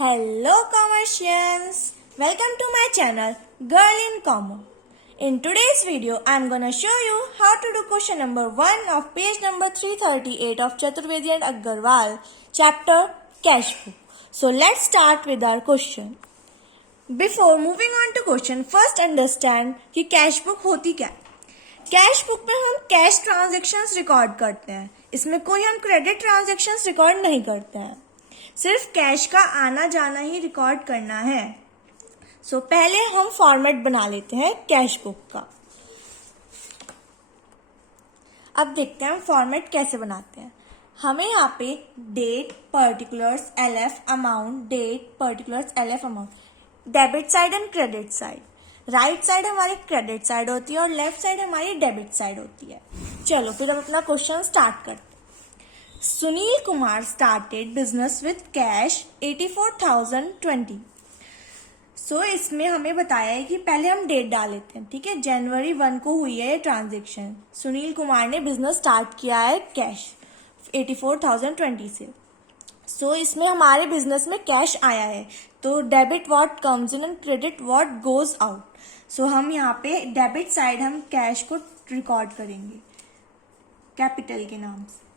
Hello commercials! Welcome to my channel Girl in Commo. In today's video, I am gonna show you how to do question number 1 of page number 338 of Chaturvedi and Agarwal, chapter Cash Book. So let's start with our question. Before moving on to question, first understand कि cash book होती क्या है। Cash book में हम cash transactions record करते हैं। इसमें कोई हम क्रेडिट ट्रांजैक्शंस रिकॉर्ड नहीं करते हैं, सिर्फ कैश का आना जाना ही रिकॉर्ड करना है। सो पहले हम फॉर्मेट बना लेते हैं कैश बुक का। अब देखते हैं हम फॉर्मेट कैसे बनाते हैं। हमें यहाँ पे date particulars LF amount, date particulars LF amount, debit side and credit side. Right side हमारी क्रेडिट साइड होती है और लेफ्ट साइड हमारी डेबिट साइड होती है। चलो फिर हम अपना क्वेश्चन स्टार्ट करते हैं। Sunil Kumar started business with cash 84,020। सो इसमें हमें बताया है कि पहले हम डेट डाल लेते हैं, ठीक है। जनवरी 1 को हुई है ये ट्रांजेक्शन। सुनील कुमार ने बिजनेस स्टार्ट किया है कैश 84,020 से। सो इसमें हमारे बिजनेस में कैश आया है, तो debit what comes in and credit what goes out. So हम यहाँ पे डेबिट साइड हम कैश को रिकॉर्ड करेंगे कैपिटल के नाम से।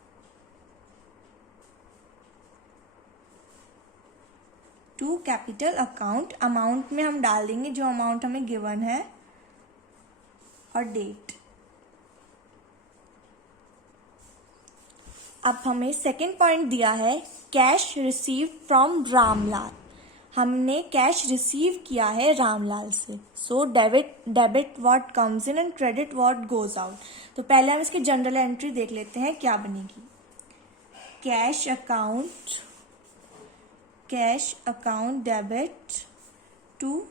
टू कैपिटल अकाउंट, अमाउंट में हम डाल देंगे जो अमाउंट हमें गिवन है और डेट। अब हमें सेकंड पॉइंट दिया है कैश रिसीव फ्रॉम रामलाल। हमने कैश रिसीव किया है रामलाल से। So debit what comes in and credit what goes out. तो पहले हम इसकी जनरल एंट्री देख लेते हैं क्या बनेगी। Cash account debit to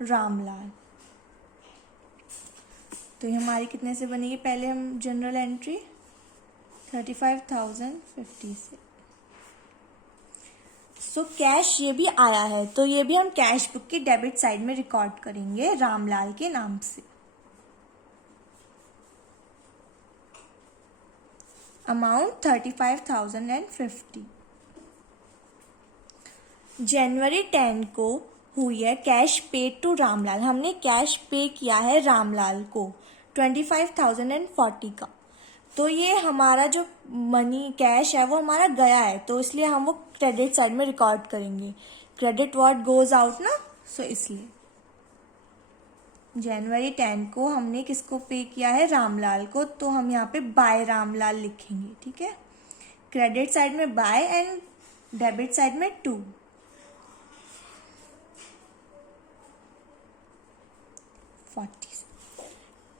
Ramlal. तो ये हमारी कितने से बनेगी, पहले हम जनरल एंट्री 35,050 से। सो कैश ये भी आया है, तो ये भी हम कैश बुक की डेबिट साइड में रिकॉर्ड करेंगे रामलाल के नाम से। अमाउंट 35,050। जनवरी 10 को हुई है कैश पे टू रामलाल। हमने कैश पे किया है रामलाल को 25,040 का। तो ये हमारा जो मनी कैश है वो हमारा गया है, तो इसलिए हम वो क्रेडिट साइड में रिकॉर्ड करेंगे। क्रेडिट व्हाट गोज आउट ना, सो इसलिए जनवरी 10 को हमने किसको पे किया है, रामलाल को। तो हम यहाँ पे बाय रामलाल लिखेंगे, ठीक है। क्रेडिट साइड में बाय एंड डेबिट साइड में टू।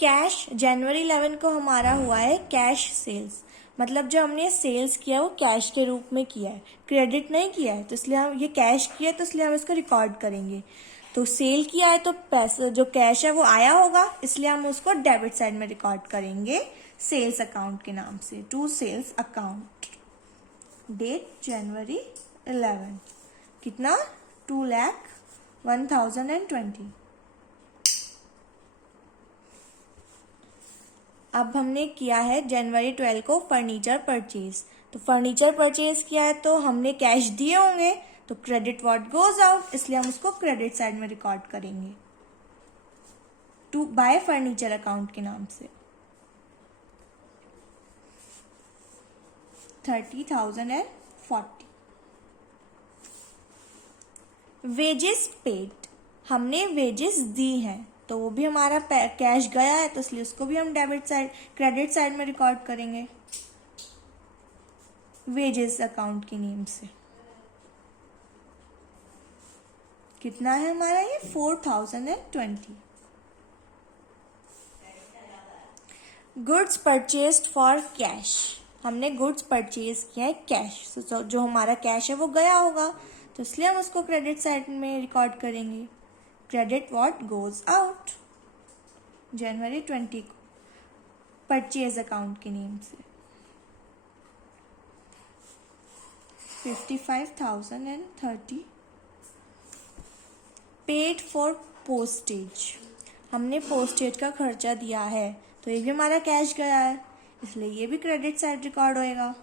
कैश जनवरी 11 को हमारा हुआ है कैश सेल्स, मतलब जो हमने सेल्स किया वो कैश के रूप में किया है, क्रेडिट नहीं किया है। तो इसलिए हम ये कैश किया है, तो इसलिए हम इसको रिकॉर्ड करेंगे। तो सेल किया है तो पैसा जो कैश है वो आया होगा, इसलिए हम उसको डेबिट साइड में रिकॉर्ड करेंगे सेल्स अकाउंट के नाम से। To sales account, date January 11, कितना 2,01,020। अब हमने किया है जनवरी 12 को फर्नीचर परचेज। तो फर्नीचर परचेज किया है तो हमने कैश दिए होंगे, तो क्रेडिट व्हाट गोज आउट, इसलिए हम उसको क्रेडिट साइड में रिकॉर्ड करेंगे टू बाय फर्नीचर अकाउंट के नाम से। 30,040। वेजेस पेड, हमने वेजेस दी हैं, तो वो भी हमारा कैश गया है, तो इसलिए उसको भी हम डेबिट साइड क्रेडिट साइड में रिकॉर्ड करेंगे वेजेस अकाउंट की नेम से। कितना है हमारा ये 4,020। गुड्स परचेस्ड फॉर कैश, हमने गुड्स परचेज किया है कैश। तो जो हमारा कैश है वो गया होगा, तो इसलिए हम उसको क्रेडिट साइड में रिकॉर्ड करेंगे। क्रेडिट व्हाट गोज आउट जनवरी 20 को परचेज अकाउंट के नेम से 55,030। पेड फॉर पोस्टेज, हमने पोस्टेज का खर्चा दिया है, तो ये भी हमारा कैश गया है, इसलिए ये भी क्रेडिट साइड रिकॉर्ड होएगा।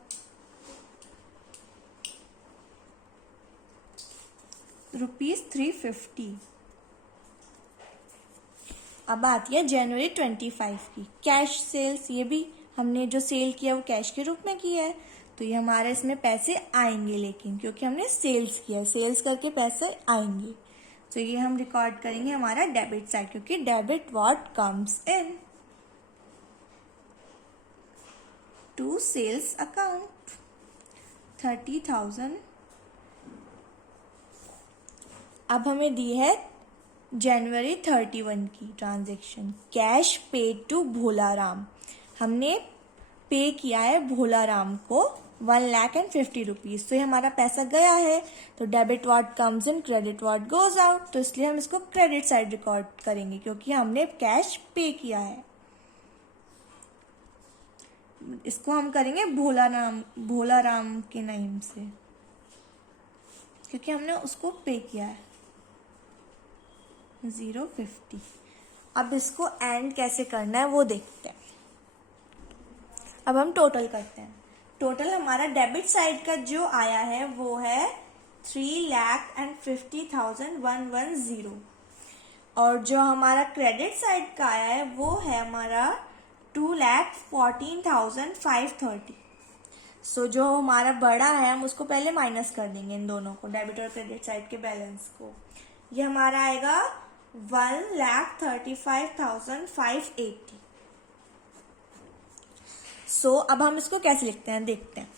₹350। अब आती है जनवरी 25 की कैश सेल्स। ये भी हमने जो सेल किया वो कैश के रूप में किया है, तो ये हमारे इसमें पैसे आएंगे, लेकिन क्योंकि हमने सेल्स किया है, सेल्स करके पैसे आएंगे, तो ये हम रिकॉर्ड करेंगे हमारा डेबिट साइड, क्योंकि debit what comes in to sales account 30,000। अब हमें दी है जनवरी 31 की transaction, cash paid to Bholaram. हमने पे किया है भोलाराम को 1,50,000 रुपीज, तो ये हमारा पैसा गया है, तो debit what comes in credit what goes out, तो इसलिए हम इसको क्रेडिट साइड रिकॉर्ड करेंगे क्योंकि हमने कैश पे किया है। इसको हम करेंगे भोलाराम के नाम से, क्योंकि हमने उसको पे किया है 050। अब इसको एंड कैसे करना है वो देखते हैं। अब हम टोटल करते हैं। टोटल हमारा डेबिट साइड का जो आया है वो है 3,50,110, और जो हमारा क्रेडिट साइड का आया है वो है हमारा 2,14,530। सो जो हमारा बड़ा है हम उसको पहले माइनस कर देंगे, इन दोनों को, डेबिट और क्रेडिट साइड के बैलेंस को। ये हमारा आएगा 1,35,580। सो अब हम इसको कैसे लिखते हैं देखते हैं।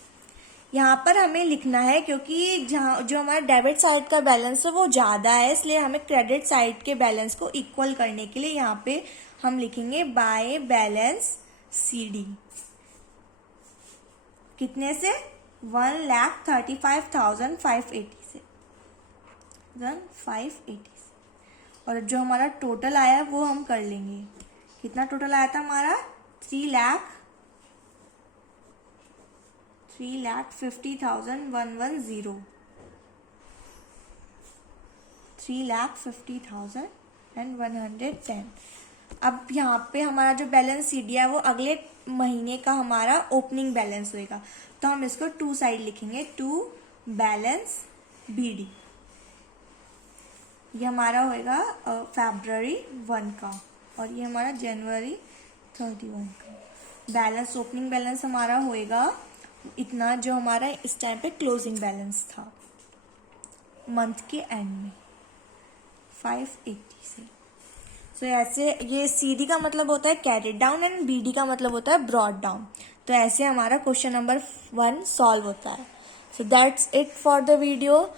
यहाँ पर हमें लिखना है, क्योंकि जहाँ जो हमारा डेबिट साइड का बैलेंस है वो ज़्यादा है, इसलिए हमें क्रेडिट साइड के बैलेंस को इक्वल करने के लिए यहाँ पे हम लिखेंगे बाय बैलेंस CD। कितने से? 1,35,580 से 580 से। और जो हमारा टोटल आया वो हम कर लेंगे। कितना टोटल आया था हमारा? 3,50,110। 3,50,110। अब यहाँ पे हमारा जो बैलेंस CD है वो अगले महीने का हमारा ओपनिंग बैलेंस होएगा, तो हम इसको टू साइड लिखेंगे, टू बैलेंस BD। ये हमारा होएगा February 1 का, और ये हमारा January 31 का। बैलेंस ओपनिंग बैलेंस हमारा होएगा इतना, जो हमारा इस टाइम पे क्लोजिंग बैलेंस था मंथ के एंड में 580 से। तो ऐसे ये CD का मतलब होता है कैरिड डाउन एंड BD का मतलब होता है ब्रॉड डाउन। तो ऐसे हमारा क्वेश्चन नंबर 1 सॉल्व होता है। So that's it for the video.